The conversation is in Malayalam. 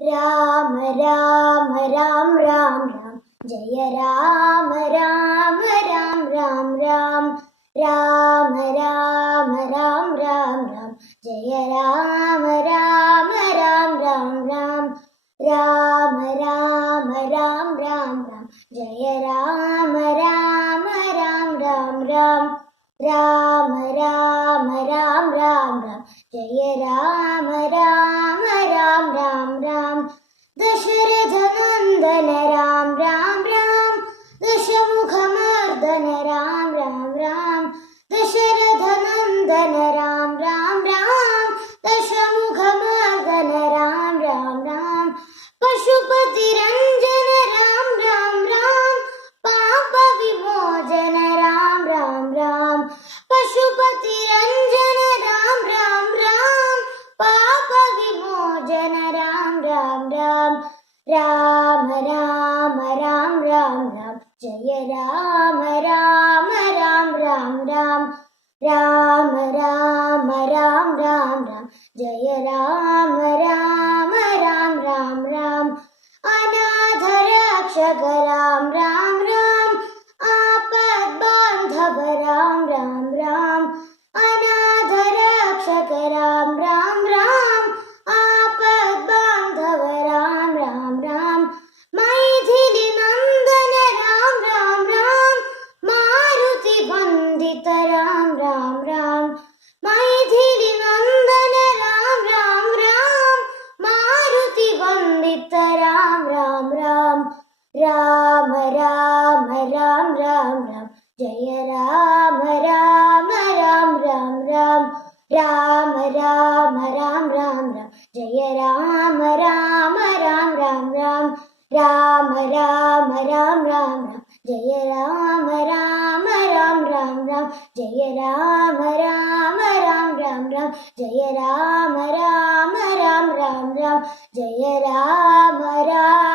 രാമ രാമ രാം രാം രാം ജയ രാമ രാമ രാം രാം രാം രാമ രാമ രാം രാം രാം ജയ രാമ രാമ രാം രാം രാം രാമ രാമ രാം രാം രാം ജയ രാമ രാമ രാം രാം രാം രാമ രാമ രാം രാം രാം ജയ രാമ രാമ രാം രാം രാം ദശരഥ നന്ദന രാം രാം രാം ദശമുഖമർദ്ദന രാം രാം രാം ദശരഥ നന്ദന രാം രാം രാം ദശമുഖമർദ്ദന രാം രാം രാം പശുപതി രഞ്ജന രാം രാം രാം പാപ വിമോചന രാം രാം രാം പശുപതി രഞ്ജന രാം രാം രാം പാപ വിമോചന രാം രാം രാം രാമ രാമ രാം രാം രാം ജയ രാമ രാമ രാം രാം രാം രാമ രാമ രാം രാം രാം ജയ രാമ രാമ രാം രാം രാം അനാഥ രക്ഷക രാം രാം രാം ആപദ് ബാന്ധവ രാം രാം രാം അനാഥ രക്ഷക രാം രാം രാം ആപദ് ബാന്ധവ രാം രാം രാം മൈഥിലി നന്ദന രാം രാം രാം മാരുതി വന്ദിത രാം രാം രാം മൈഥിലി നന്ദന രാം രാം രാം മാരുതി വന്ദിത രാം രാം രാം രാമ രാമ രാം രാം രാം ജയ രാമ രാമ രാം രാം രാം രാമ രാമ രാം രാം രാം ജയ രാമ രാമ രാം രാം രാം രാമ രാമ രാം രാം രാം ജയ രാമ രാമ രാം രാം രാം ജയ രാമ രാമ രാം രാം രാം ജയ രാമ രാമ രാം രാം രാം ജയ രാമ രാമ